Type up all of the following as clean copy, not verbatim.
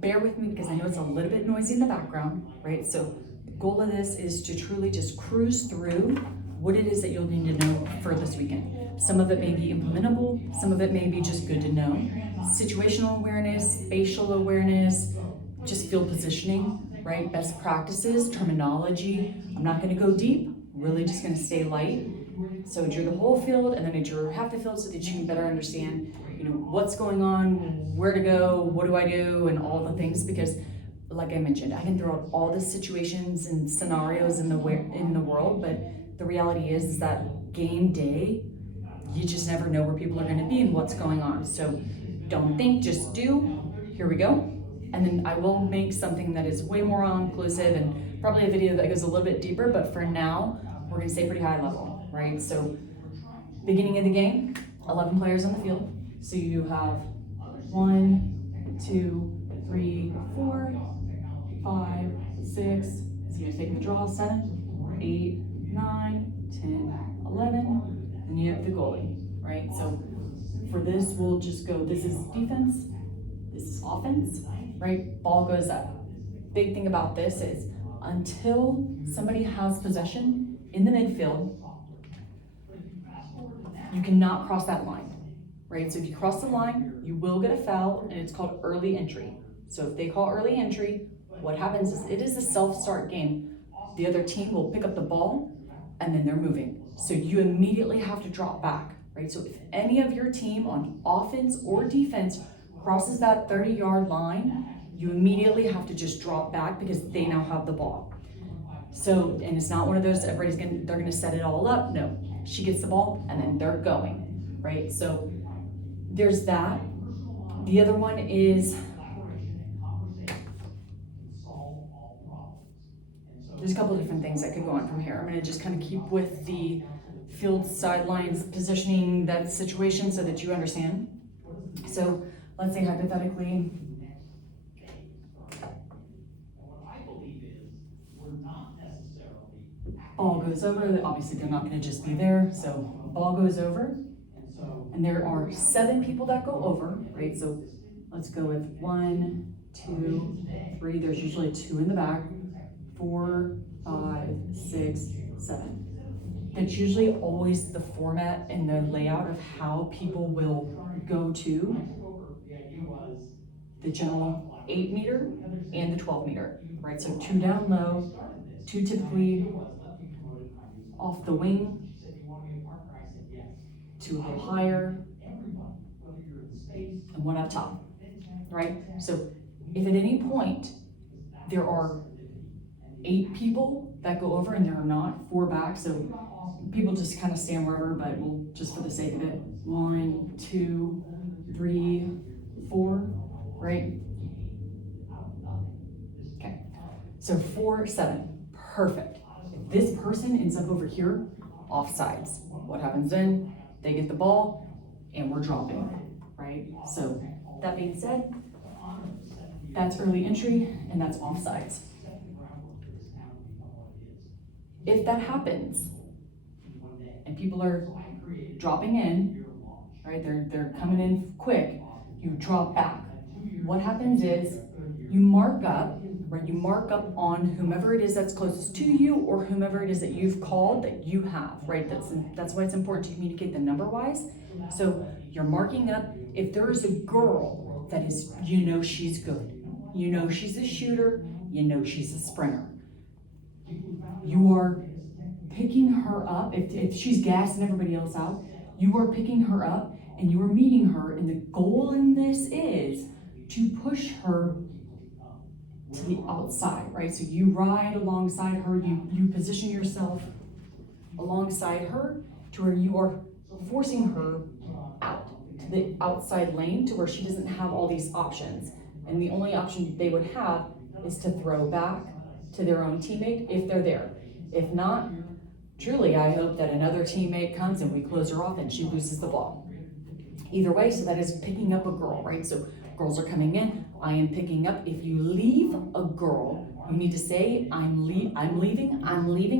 bear with me because I know it's a little bit noisy in the background, right? So the goal of this is to truly just cruise through what it is that you'll need to know for this weekend. Some of it may be implementable, some of it may be just good to know. Situational awareness, spatial awareness, just field positioning, right? Best practices, terminology. I'm not gonna go deep, really just gonna stay light. So drew the whole field and then I drew half the field so that you can better understand, what's going on, where to go, what do I do, and all the things, because like I mentioned, I can throw out all the situations and scenarios in the world, but the reality is that game day, you just never know where people are gonna be and what's going on. So don't think, just do. Here we go. And then I will make something that is way more all-inclusive and probably a video that goes a little bit deeper, but for now, we're gonna stay pretty high level, right? So beginning of the game, 11 players on the field. So you have 1, 2, 3, 4, 5, 6, so you're taking the draw, 7, 8, 9, 10, 11, and you have the goalie, right? So for this, we'll just go, this is defense, this is offense, right? Ball goes up. Big thing about this is until somebody has possession in the midfield, you cannot cross that line, right? So if you cross the line, you will get a foul, and it's called early entry. So if they call early entry, what happens is it is a self-start game. The other team will pick up the ball, and then they're moving. So you immediately have to drop back, right? So if any of your team on offense or defense crosses that 30-yard line, you immediately have to just drop back because they now have the ball. So, and it's not one of those, they're gonna set it all up. No, she gets the ball and then they're going, right? So there's that. The other one is, there's a couple of different things that could go on from here. I'm gonna just kind of keep with the field sidelines positioning, that situation, so that you understand. So let's say hypothetically, ball goes over. Obviously they're not gonna just be there. So ball goes over, and there are 7 people that go over, right? So let's go with 1, 2, 3. There's usually 2 in the back. 4, 5, 6, 7. That's usually always the format and the layout of how people will go to the general 8 meter and the 12 meter, right? So 2 down low, 2 typically off the wing, 2 a little higher, and 1 up top, right? So if at any point there are 8 people that go over and there are not 4 back, so people just kind of stand wherever, but we'll just for the sake of it, 1, 2, 3, 4, right? Okay, so 4, 7, perfect. If this person ends up over here, offsides. What happens then? They get the ball and we're dropping, right? So that being said, that's early entry and that's offsides. If that happens and people are dropping in, right, they're coming in quick, you drop back. What happens is you mark up, right? You mark up on whomever it is that's closest to you or whomever it is that you've called that you have, right? That's why it's important to communicate the number wise. So you're marking up. If there is a girl that is, she's good, she's a shooter, she's a sprinter, you are picking her up. If she's gassing everybody else out, you are picking her up and you are meeting her, and the goal in this is to push her to the outside, right? So you ride alongside her, you position yourself alongside her to where you are forcing her out to the outside lane to where she doesn't have all these options. And the only option they would have is to throw back to their own teammate if they're there. If not, truly, I hope that another teammate comes and we close her off and she loses the ball. Either way, so that is picking up a girl, right? So girls are coming in, I am picking up. If you leave a girl, you need to say, I'm leaving,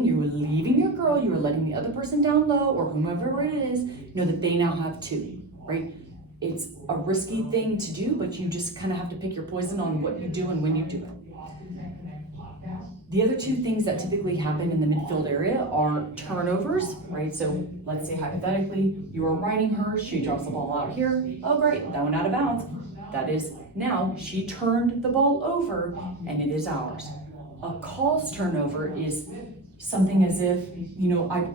you're leaving your girl, you are letting the other person down low or whomever it is, know that they now have 2, right? It's a risky thing to do, but you just kind of have to pick your poison on what you do and when you do it. The other two things that typically happen in the midfield area are turnovers, right? So let's say hypothetically, you are riding her, she drops the ball out here. Oh great, that went out of bounds. That is, now she turned the ball over and it is ours. A cause turnover is something as if,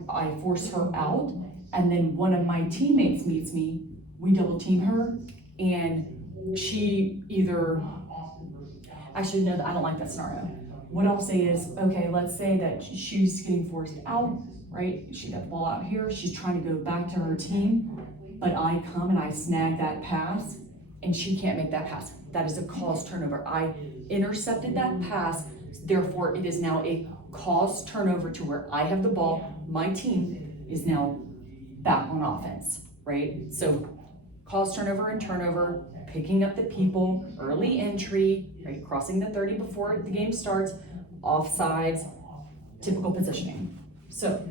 I force her out and then one of my teammates meets me, we double team her, and she either, actually no, I don't like that scenario. What I'll say is, okay, let's say that she's getting forced out, right? She got the ball out here, she's trying to go back to her team, but I come and I snag that pass, and she can't make that pass. That is a cause turnover. I intercepted that pass, therefore it is now a cause turnover to where I have the ball, my team is now back on offense, right? So cause turnover and turnover, picking up the people, early entry, right? Crossing the 30 before the game starts, offsides, typical positioning. So,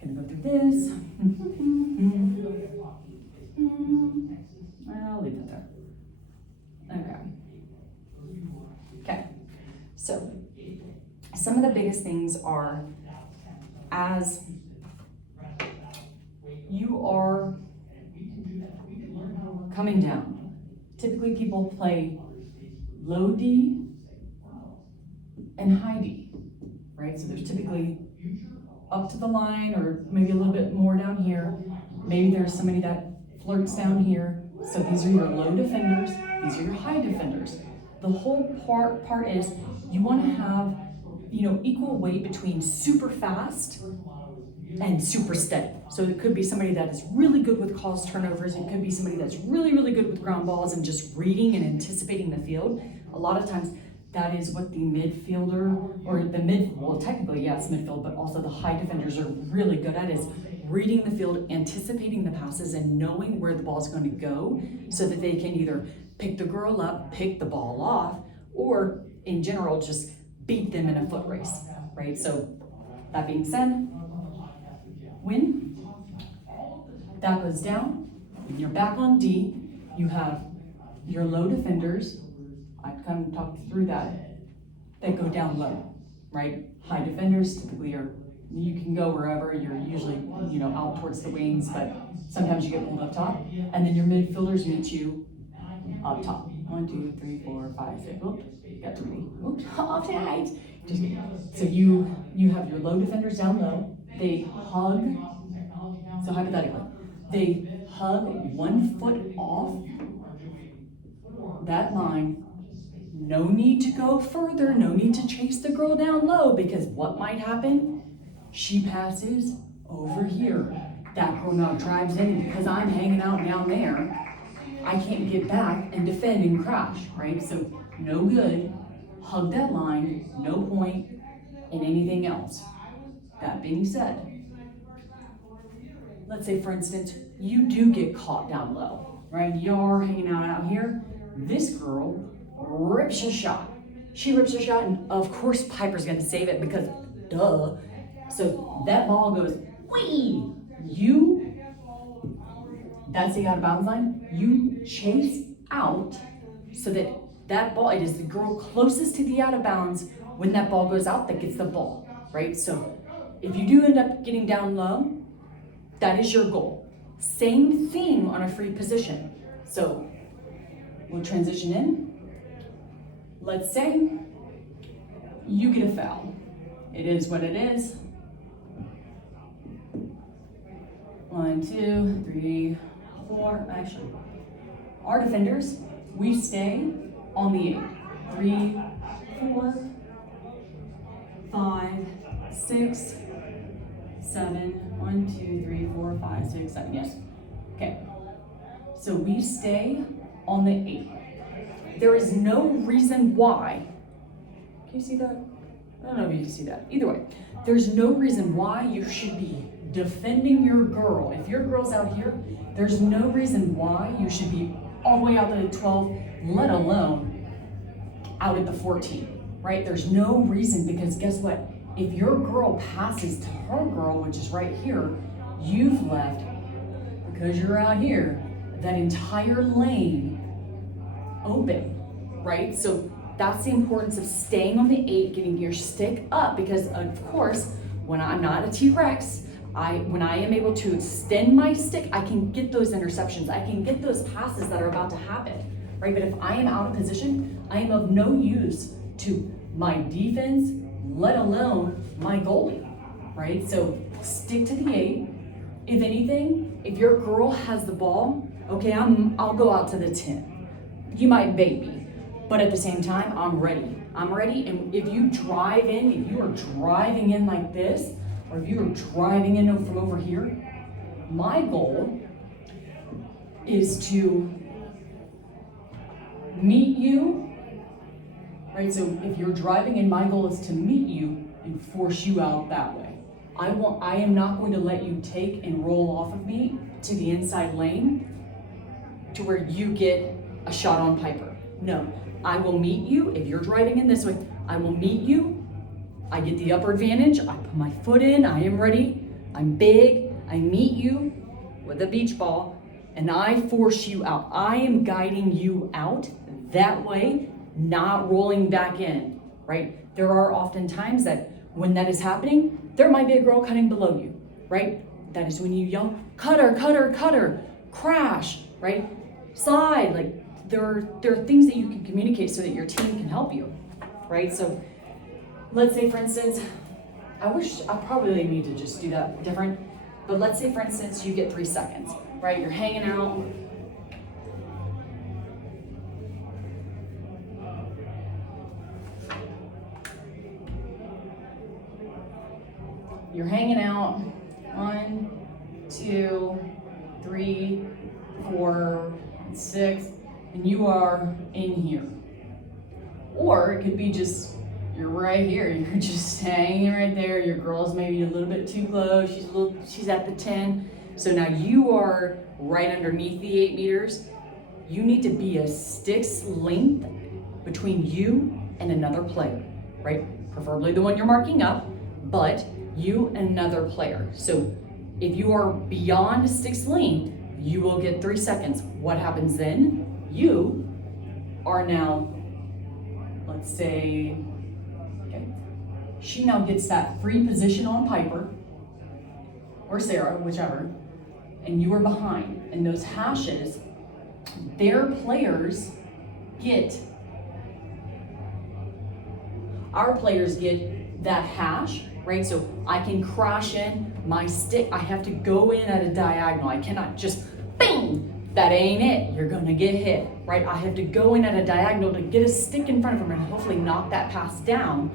gonna go through this. I'll leave that there. Okay, so some of the biggest things are as you are coming down. Typically people play low D and high D, right? So there's typically up to the line or maybe a little bit more down here. Maybe there's somebody that flirts down here. So these are your low defenders, these are your high defenders. The whole part is you want to have, equal weight between super fast and super steady. So it could be somebody that is really good with cause turnovers. It could be somebody that's really, really good with ground balls and just reading and anticipating the field. A lot of times that is what the midfielder or well, technically, yes, midfield, but also the high defenders are really good at is reading the field, anticipating the passes, and knowing where the ball is going to go so that they can either pick the girl up, pick the ball off, or in general, just beat them in a foot race, right? So that being said, when that goes down, when you're back on D, you have your low defenders. I kind of talked through that. They go down low, right? High defenders typically you can go wherever. You're usually, out towards the wings, but sometimes you get pulled up top. And then your midfielders meet you up top. 1, 2, 3, 4, 5, 6. Oops, got 3. Oops, offsides. Just kidding. So you have your low defenders down low. They hug. So hypothetically, they hug 1 foot off that line. No need to go further. No need to chase the girl down low, because what might happen? She passes over here. That girl now drives in, and because I'm hanging out down there, I can't get back and defend and crash, right? So no good. Hug that line. No point in anything else. That being said, let's say, for instance, you do get caught down low, right? You're hanging out here. This girl rips a shot. She rips a shot, and of course Piper's going to save it because, duh. So that ball goes, whee! That's the out of bounds line. You chase out so that ball, it is the girl closest to the out of bounds when that ball goes out that gets the ball, right? So if you do end up getting down low, that is your goal. Same thing on a free position. So we'll transition in. Let's say you get a foul. It is what it is. 1, 2, 3, 4. Actually, our defenders, we stay on the 8. 3, 4, 5, 6, 7. 1, 2, 3, 4, 5, 6, 7. Yes. Okay. So we stay on the 8. There is no reason why. Can you see that? I don't know if you can see that. Either way, there's no reason why you should be defending your girl. If your girl's out here, there's no reason why you should be all the way out to the 12, let alone out at the 14, right? There's no reason, because guess what? If your girl passes to her girl, which is right here, you've left, because you're out here, that entire lane open, right? So that's the importance of staying on the 8, getting your stick up, because of course, when I'm not a T-Rex, when I am able to extend my stick, I can get those interceptions. I can get those passes that are about to happen, right? But if I am out of position, I am of no use to my defense, let alone my goalie, right? So stick to the 8. If anything, if your girl has the ball, okay, I'll go out to the 10. You might bait me, but at the same time, I'm ready. I'm ready, and if you drive in, if you are driving in like this, or if you are driving in from over here, my goal is to meet you, right? So if you're driving in, my goal is to meet you and force you out that way. I am not going to let you take and roll off of me to the inside lane to where you get a shot on Piper. No, I will meet you. If you're driving in this way, I will meet you. I get the upper advantage. I put my foot in. I am ready. I'm big. I meet you with a beach ball and I force you out. I am guiding you out that way, not rolling back in, right? There are often times that when that is happening, there might be a girl cutting below you, right? That is when you yell, cutter, cutter, cutter, crash, right? Slide, like there are things that you can communicate so that your team can help you, right? So let's say, for instance, I probably need to just do that different, but let's say, for instance, you get 3 seconds, right? You're hanging out. You're hanging out. 1, 2, 3, 4, 6, and you are in here. Or it could be just, you're right here. You're just hanging right there. Your girl's maybe a little bit too close. She's at the 10. So now you are right underneath the 8 meters. You need to be a stick's length between you and another player, right? Preferably the one you're marking up, but you and another player. So if you are beyond a stick's length, you will get 3 seconds. What happens then? You are now, let's say, okay, she now gets that free position on Piper or Sarah, whichever, and you are behind. And those hashes, their players get, our players get that hash, right? So I can crash in my stick. I have to go in at a diagonal. I cannot just bing, that ain't it. You're gonna get hit, right? I have to go in at a diagonal to get a stick in front of him and hopefully knock that pass down.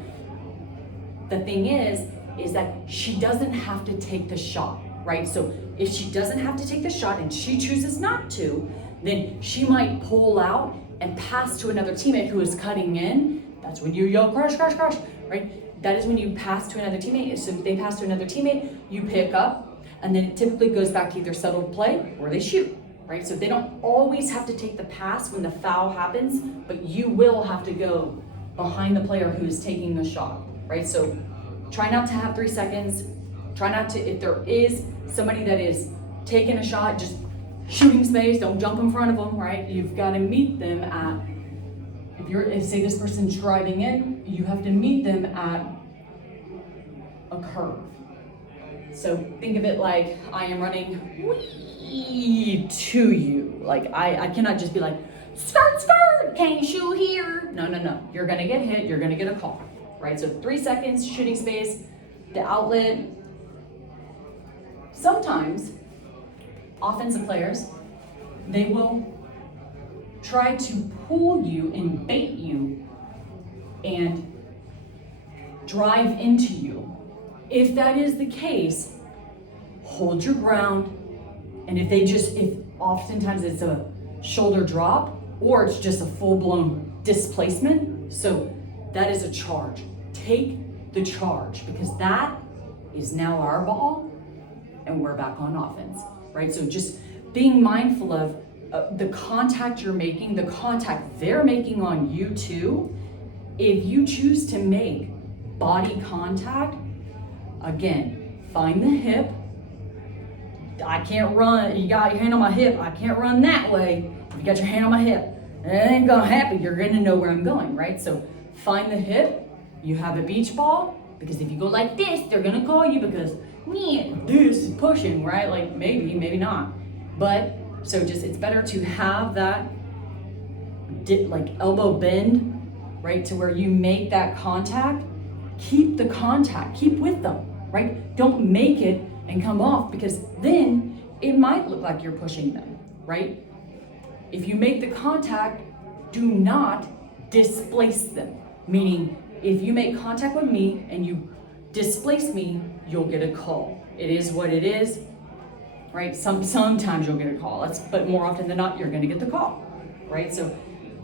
The thing is that she doesn't have to take the shot, right? So if she doesn't have to take the shot and she chooses not to, then she might pull out and pass to another teammate who is cutting in. That's when you yell, crash, crash, crash, right? That is when you pass to another teammate. So if they pass to another teammate, you pick up, and then it typically goes back to either settled play or they shoot, right? So they don't always have to take the pass when the foul happens, but you will have to go behind the player who is taking the shot, right? So try not to have 3 seconds. Try not to, if there is somebody that is taking a shot, just shooting space, don't jump in front of them, right? You've got to meet them at, if say this person's driving in, you have to meet them at a curve. So think of it like I am running wee to you. Like I cannot just be like, skirt, skirt, can you shoot here? No. You're gonna get hit, you're gonna get a call, right? So 3 seconds, shooting space, the outlet. Sometimes offensive players, they will try to pull you and bait you and drive into you. If that is the case, hold your ground. And if oftentimes it's a shoulder drop or it's just a full-blown displacement, so that is a charge. Take the charge because that is now our ball and we're back on offense, right? So just being mindful of the contact you're making, the contact they're making on you too. If you choose to make body contact, again, find the hip. I can't run. You got your hand on my hip. I can't run that way. You got your hand on my hip. It ain't gonna happen. You're gonna know where I'm going, right? So find the hip. You have a beach ball, because if you go like this, they're gonna call you because, man, this is pushing, right? Like maybe, maybe not. But so just, it's better to have that like elbow bend, right? To where you make that contact. Keep the contact, keep with them, right? Don't make it and come off, because then it might look like you're pushing them, right? If you make the contact, do not displace them. Meaning, if you make contact with me and you displace me, you'll get a call. It is what it is, right? Sometimes you'll get a call, but more often than not, you're gonna get the call, right? So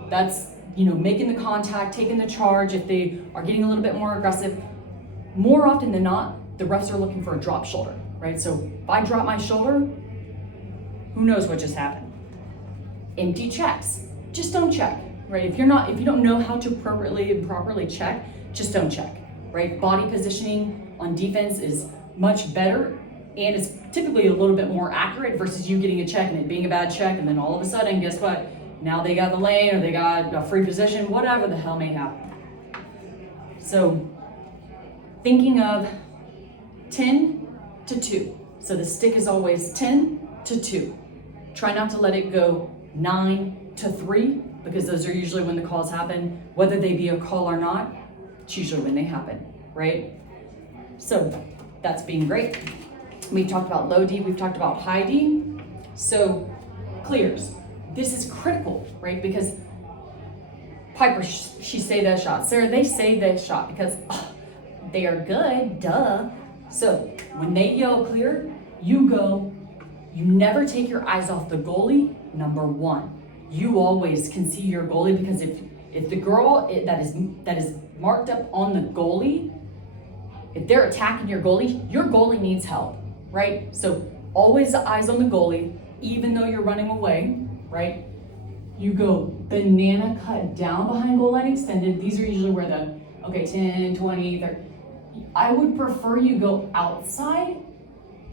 that's, making the contact, taking the charge. If they are getting a little bit more aggressive, more often than not, the refs are looking for a drop shoulder, right? So if I drop my shoulder, who knows what just happened? Empty checks, just don't check, right? If you don't know how to appropriately and properly check, just don't check, right? Body positioning on defense is much better, and it's typically a little bit more accurate versus you getting a check and it being a bad check, and then all of a sudden, guess what? Now they got the lane, or they got a free position, whatever the hell may happen. So thinking of 10 to 2. So the stick is always 10 to 2. Try not to let it go 9 to 3, because those are usually when the calls happen. Whether they be a call or not, it's usually when they happen, right? So that's being great. We've talked about low D, we've talked about high D. So clears. This is critical, right? Because Piper, she say that shot. Sarah, they say that shot because they are good, duh. So when they yell clear, you go. You never take your eyes off the goalie, number one. You always can see your goalie, because if the girl that is marked up on the goalie, if they're attacking your goalie needs help, right? So always eyes on the goalie, even though you're running away, right? You go banana cut down behind goal line extended. These are usually where 10, 20, 30. I would prefer you go outside,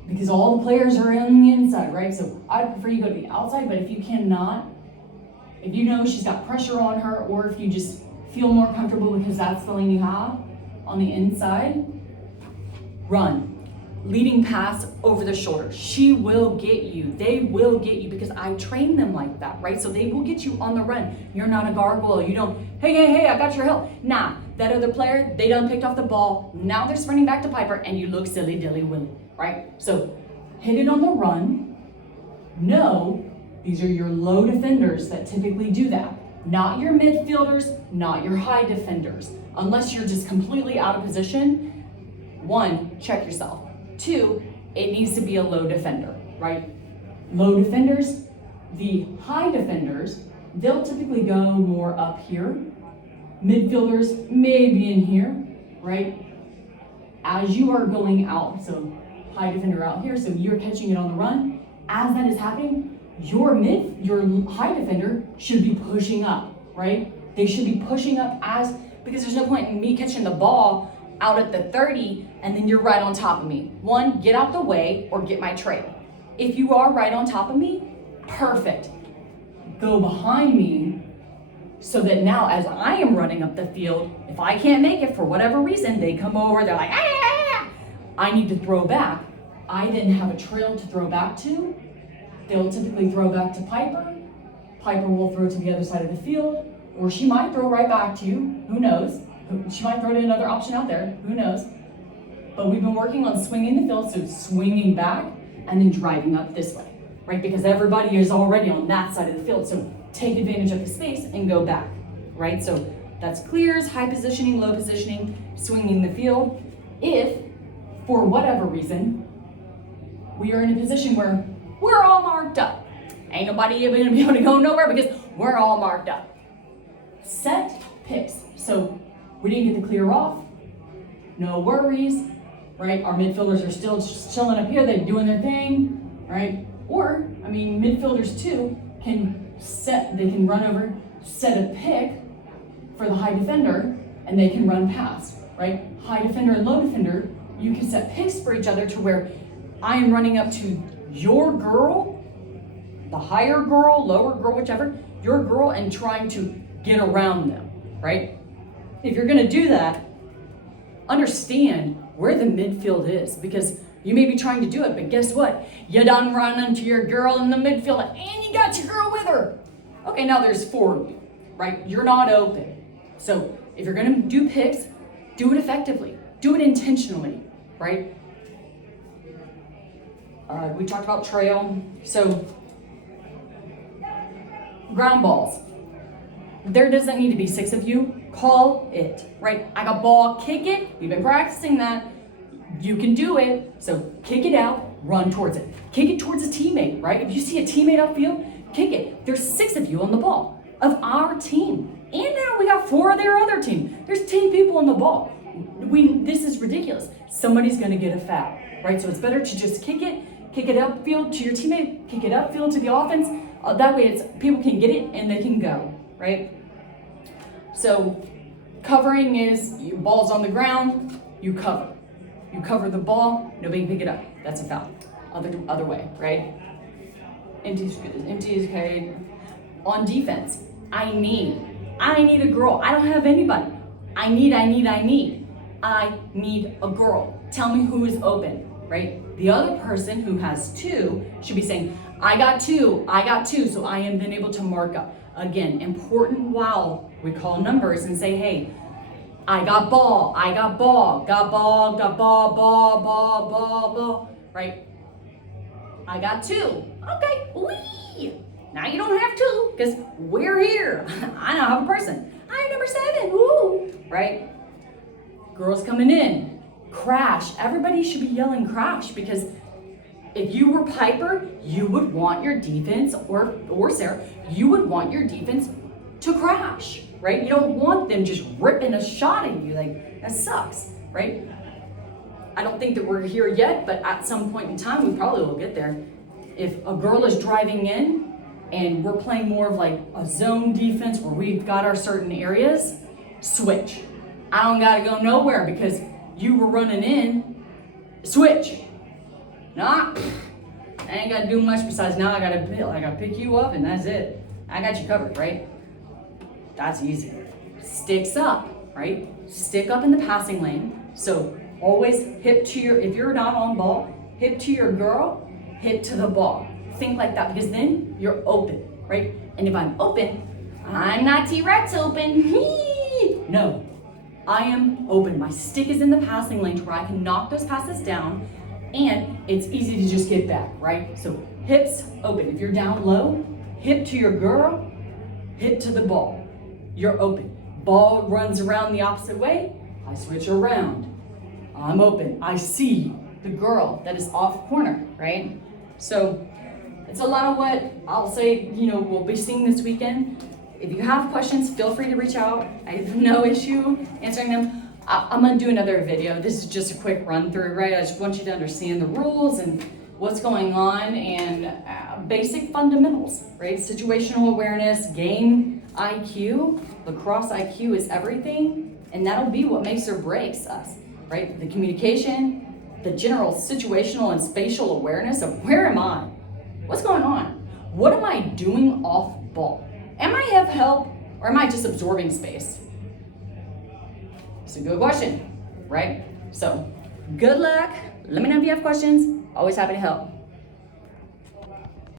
because all the players are on the inside, right? So I'd prefer you go to the outside, but if you cannot, if you know she's got pressure on her, or if you just feel more comfortable because that's the lane you have on the inside, run. Leading pass over the shoulder. She will get you. They will get you, because I train them like that, right? So they will get you on the run. You're not a gargoyle. You don't, hey, I got your help. Nah, that other player, they done picked off the ball. Now they're sprinting back to Piper, and you look silly dilly willy, right? So hit it on the run. No, these are your low defenders that typically do that. Not your midfielders, not your high defenders. Unless you're just completely out of position. 1, check yourself. 2, it needs to be a low defender, right? Low defenders, the high defenders, they'll typically go more up here. Midfielders maybe in here, right? As you are going out, so high defender out here, so you're catching it on the run. As that is happening, your high defender should be pushing up, right? They should be pushing up, because there's no point in me catching the ball out at the 30 and then you're right on top of me. 1, get out the way or get my trail. If you are right on top of me, perfect. Go behind me, so that now as I am running up the field, if I can't make it for whatever reason, they come over, they're like, I need to throw back. I then have a trail to throw back to. They'll typically throw back to Piper. Piper will throw to the other side of the field, or she might throw right back to you, who knows? She might throw to another option out there, who knows? But we've been working on swinging the field, so swinging back and then driving up this way, right? Because everybody is already on that side of the field, so take advantage of the space and go back, right? So that's clears, high positioning, low positioning, swinging the field. If, for whatever reason, we are in a position where we're all marked up, ain't nobody gonna be able to go nowhere because we're all marked up. Set picks. So we didn't get the clear off, no worries, right? Our midfielders are still just chilling up here, they're doing their thing, right? Or, midfielders too they can run over, set a pick for the high defender, and they can run past, right? High defender and low defender, you can set picks for each other to where I am running up to your girl, the higher girl, lower girl, whichever, your girl, and trying to get around them, right? If you're gonna do that, understand where the midfield is, because you may be trying to do it, but guess what? You done run into your girl in the midfield and you got your girl with her. Okay, now there's 4 of you, right? You're not open. So if you're gonna do picks, do it effectively, do it intentionally, right? We talked about trail. So ground balls. There doesn't need to be 6 of you. Call it, right? I got ball, kick it. We've been practicing that. You can do it. So kick it out, run towards it. Kick it towards a teammate, right? If you see a teammate upfield, kick it. There's 6 of you on the ball of our team. And now we got 4 of their other team. There's 10 people on the ball. This is ridiculous. Somebody's gonna get a foul, right? So it's better to just kick it upfield to your teammate, kick it upfield to the offense. That way people can get it and they can go, right? So covering is your ball's on the ground, you cover. You cover the ball, nobody can pick it up. That's a foul. Other way, right? Empty is okay. On defense, I need a girl. I don't have anybody. I need a girl. Tell me who is open, right? The other person who has 2 should be saying, I got two, so I am then able to mark up. Again, important while we call numbers and say, hey, I got ball, right? I got 2, okay, wee! Now you don't have 2, because we're here. I now have a person. I'm number 7, woo! Right? Girls coming in, crash. Everybody should be yelling crash, because if you were Piper, you would want your defense, or Sarah, you would want your defense to crash, right? You don't want them just ripping a shot at you. Like, that sucks, right? I don't think that we're here yet, but at some point in time, we probably will get there. If a girl is driving in and we're playing more of like a zone defense where we've got our certain areas, switch. I don't gotta go nowhere because you were running in, switch. Nah, I ain't gotta do much besides now I gotta pick you up and that's it. I got you covered, right? That's easy. Sticks up, right? Stick up in the passing lane. So always hip to if you're not on ball, hip to your girl, hip to the ball. Think like that, because then you're open, right? And if I'm open, I'm not T-Rex open. No, I am open. My stick is in the passing lane to where I can knock those passes down, and it's easy to just get back, right? So hips open. If you're down low, hip to your girl, hip to the ball. You're open. Ball runs around the opposite way, I switch around. I'm open. I see the girl that is off corner, right? So it's a lot of what I'll say, we'll be seeing this weekend. If you have questions, feel free to reach out. I have no issue answering them. I'm gonna do another video. This is just a quick run through, right? I just want you to understand the rules and what's going on and basic fundamentals, right? Situational awareness, game IQ, lacrosse IQ is everything, and that'll be what makes or breaks us, right? The communication, the general situational and spatial awareness of where am I? What's going on? What am I doing off ball? Am I have help or am I just absorbing space? It's a good question, right? So good luck. Let me know if you have questions. Always happy to help.